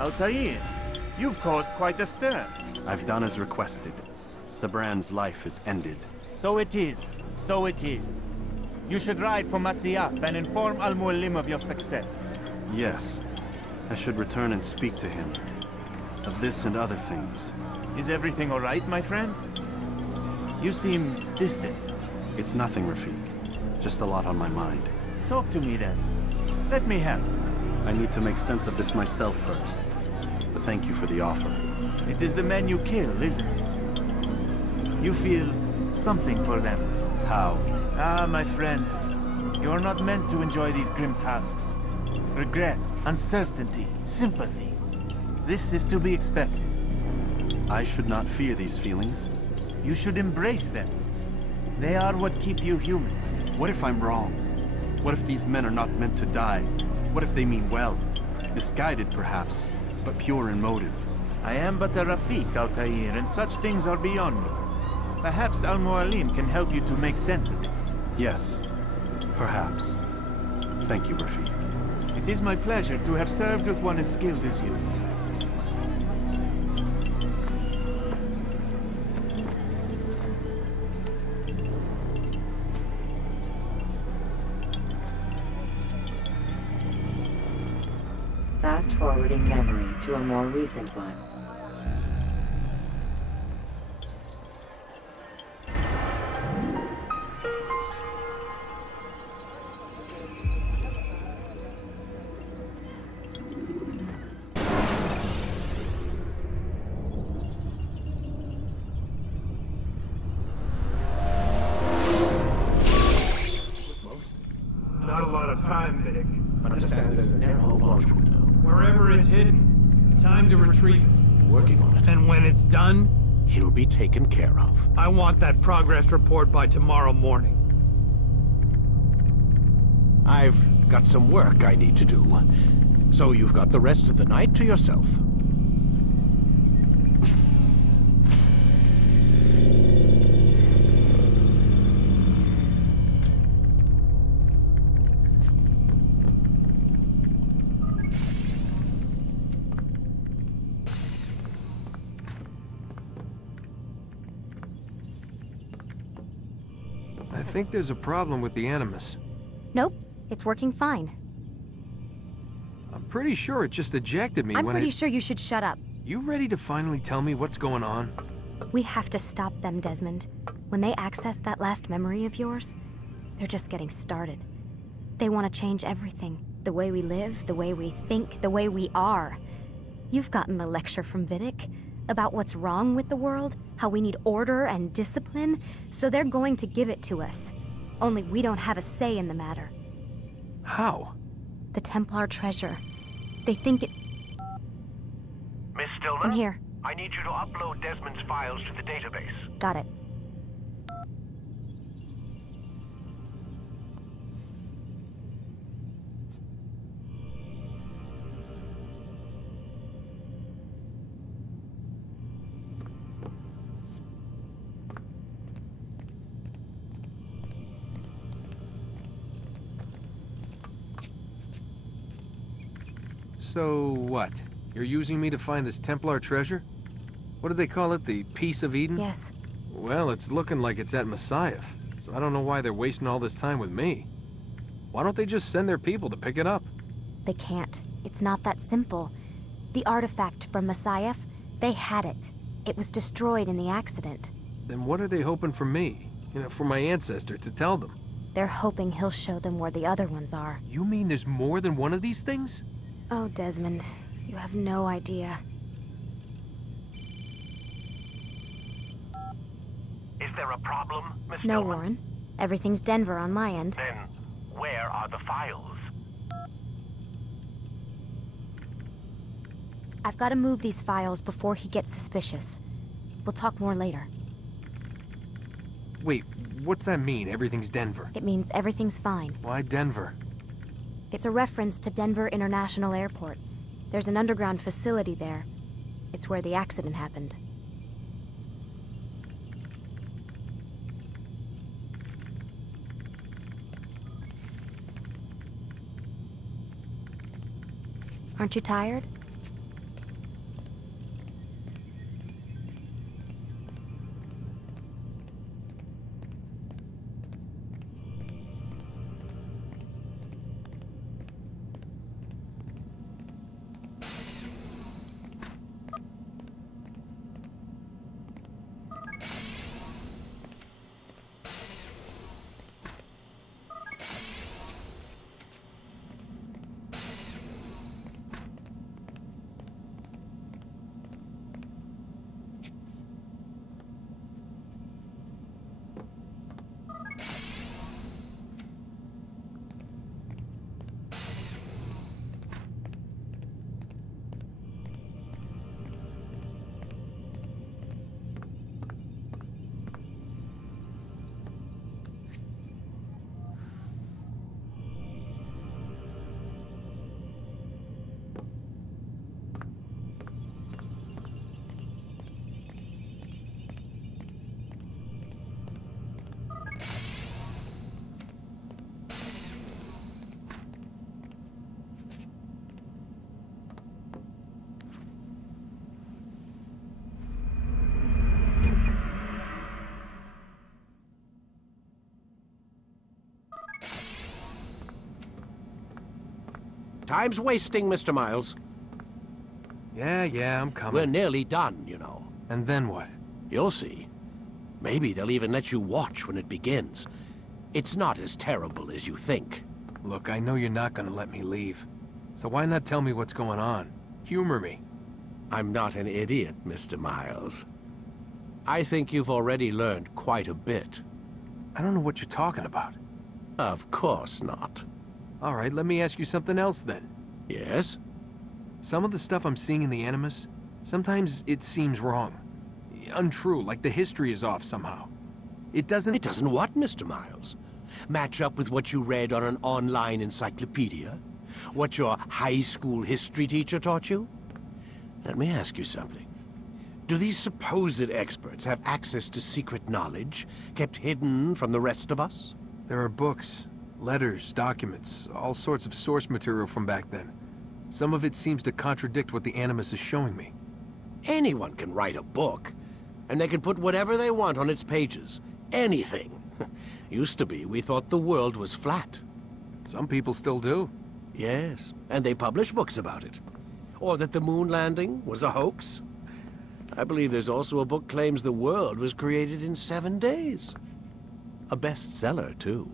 Altair, you've caused quite a stir. I've done as requested. Sabran's life is ended. So it is. So it is. You should ride for Masyaf and inform Al-Mualim of your success. Yes. I should return and speak to him. Of this and other things. Is everything all right, my friend? You seem distant. It's nothing, Rafik. Just a lot on my mind. Talk to me then. Let me help. I need to make sense of this myself first. But thank you for the offer. It is the men you kill, isn't it? You feel something for them. How? Ah, my friend. You are not meant to enjoy these grim tasks. Regret, uncertainty, sympathy. This is to be expected. I should not fear these feelings. You should embrace them. They are what keep you human. What if I'm wrong? What if these men are not meant to die? What if they mean well? Misguided, perhaps, but pure in motive. I am but a Rafik, Altair, and such things are beyond me. Perhaps Al-Mualim can help you to make sense of it. Yes, perhaps. Thank you, Rafik. It is my pleasure to have served with one as skilled as you. Fast-forwarding memory to a more recent one. Not a lot of time, Vic. Understand there's a narrow launch window. Wherever it's hidden, time to retrieve it. Working on it. And when it's done, He'll be taken care of. I want that progress report by tomorrow morning. I've got some work I need to do. So you've got the rest of the night to yourself. I think there's a problem with the Animus. Nope, it's working fine. I'm pretty sure it just ejected me I'm when pretty sure you should shut up. You ready to finally tell me what's going on? We have to stop them, Desmond. When they access that last memory of yours, they're just getting started. They want to change everything. The way we live, the way we think, the way we are. You've gotten the lecture from Vidic about what's wrong with the world, how we need order and discipline, so they're going to give it to us. Only we don't have a say in the matter. How? The Templar treasure. They think it... Miss Stillman? I'm here. I need you to upload Desmond's files to the database. Got it. So what? You're using me to find this Templar treasure? What did they call it? The Piece of Eden? Yes. Well, it's looking like it's at Masyaf, so I don't know why they're wasting all this time with me. Why don't they just send their people to pick it up? They can't. It's not that simple. The artifact from Masyaf, they had it. It was destroyed in the accident. Then what are they hoping for me? You know, for my ancestor to tell them? They're hoping he'll show them where the other ones are. You mean there's more than one of these things? Oh, Desmond, you have no idea. Is there a problem, Miss No, Stillman? Warren. Everything's Denver on my end. Then, where are the files? I've got to move these files before he gets suspicious. We'll talk more later. Wait, what's that mean, everything's Denver? It means everything's fine. Why Denver? It's a reference to Denver International Airport. There's an underground facility there. It's where the accident happened. Aren't you tired? Time's wasting, Mr. Miles. Yeah, I'm coming. We're nearly done, you know. And then what? You'll see. Maybe they'll even let you watch when it begins. It's not as terrible as you think. Look, I know you're not gonna let me leave. So why not tell me what's going on? Humor me. I'm not an idiot, Mr. Miles. I think you've already learned quite a bit. I don't know what you're talking about. Of course not. All right, let me ask you something else then. Yes? Some of the stuff I'm seeing in the Animus, sometimes it seems wrong. Untrue, like the history is off somehow. It doesn't... It doesn't what, Mr. Miles? Match up with what you read on an online encyclopedia? What your high school history teacher taught you? Let me ask you something. Do these supposed experts have access to secret knowledge, kept hidden from the rest of us? There are books, letters, documents, all sorts of source material from back then. Some of it seems to contradict what the Animus is showing me. Anyone can write a book, and they can put whatever they want on its pages. Anything. Used to be, we thought the world was flat. Some people still do. Yes, and they publish books about it. Or that the moon landing was a hoax. I believe there's also a book claims the world was created in 7 days. A bestseller, too.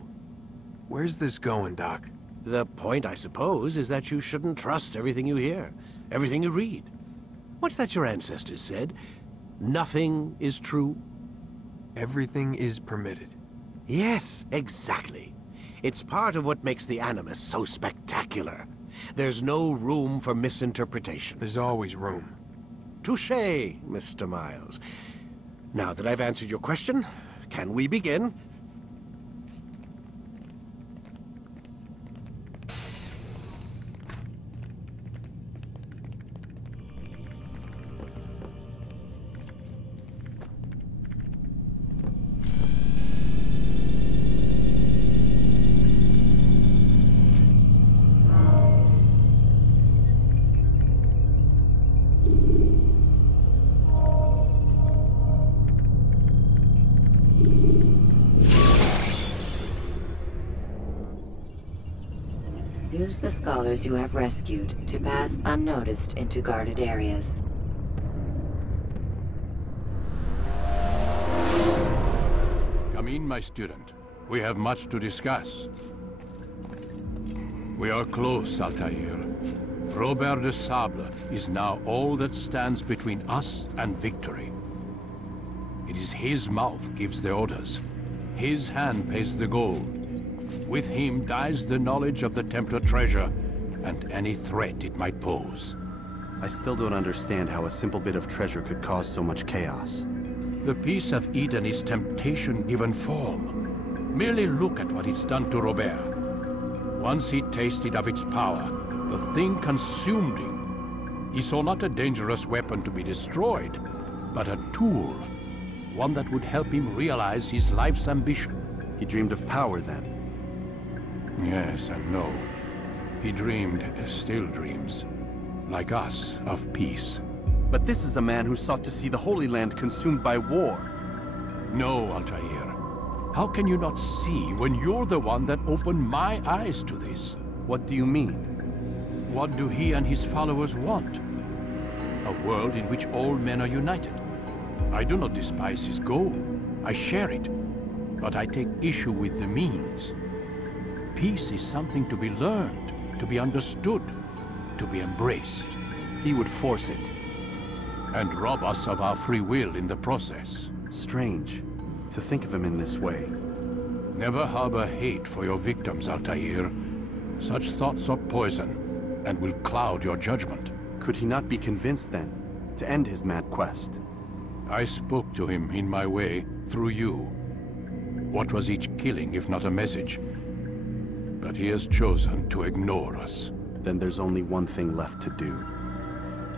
Where's this going, Doc? The point, I suppose, is that you shouldn't trust everything you hear, everything you read. What's that your ancestors said? Nothing is true? Everything is permitted. Yes, exactly. It's part of what makes the Animus so spectacular. There's no room for misinterpretation. There's always room. Touché, Mr. Miles. Now that I've answered your question, can we begin? Use the scholars you have rescued to pass unnoticed into guarded areas. Come in, my student. We have much to discuss. We are close, Altair. Robert de Sable is now all that stands between us and victory. It is his mouth gives the orders. His hand pays the gold. With him dies the knowledge of the Templar treasure and any threat it might pose. I still don't understand how a simple bit of treasure could cause so much chaos. The Peace of Eden is temptation given form. Merely look at what it's done to Robert. Once he tasted of its power, the thing consumed him. He saw not a dangerous weapon to be destroyed, but a tool. One that would help him realize his life's ambition. He dreamed of power then? Yes and no. He dreamed, still dreams, like us, of peace. But this is a man who sought to see the Holy Land consumed by war. No, Altair. How can you not see when you're the one that opened my eyes to this? What do you mean? What do he and his followers want? A world in which all men are united. I do not despise his goal. I share it. But I take issue with the means. Peace is something to be learned, to be understood, to be embraced. He would force it. And rob us of our free will in the process. Strange, to think of him in this way. Never harbor hate for your victims, Altair. Such thoughts are poison, and will cloud your judgment. Could he not be convinced, then, to end his mad quest? I spoke to him in my way, through you. What was each killing if not a message? But he has chosen to ignore us. Then there's only one thing left to do.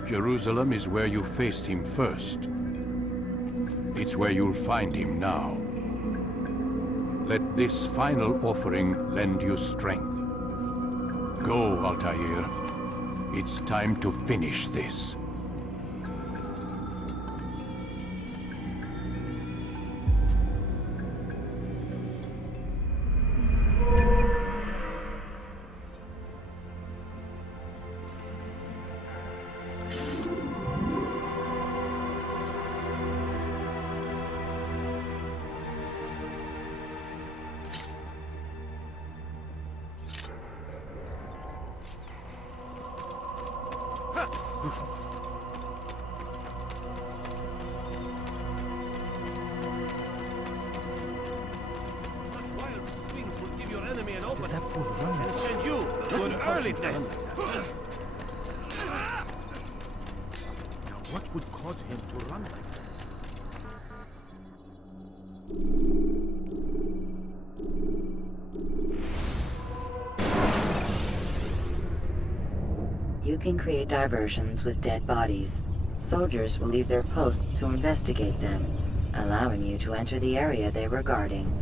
Jerusalem is where you faced him first. It's where you'll find him now. Let this final offering lend you strength. Go, Altair. It's time to finish this. And send you to an early death. Now, what would cause him to run like that? You can create diversions with dead bodies. Soldiers will leave their posts to investigate them, allowing you to enter the area they were guarding.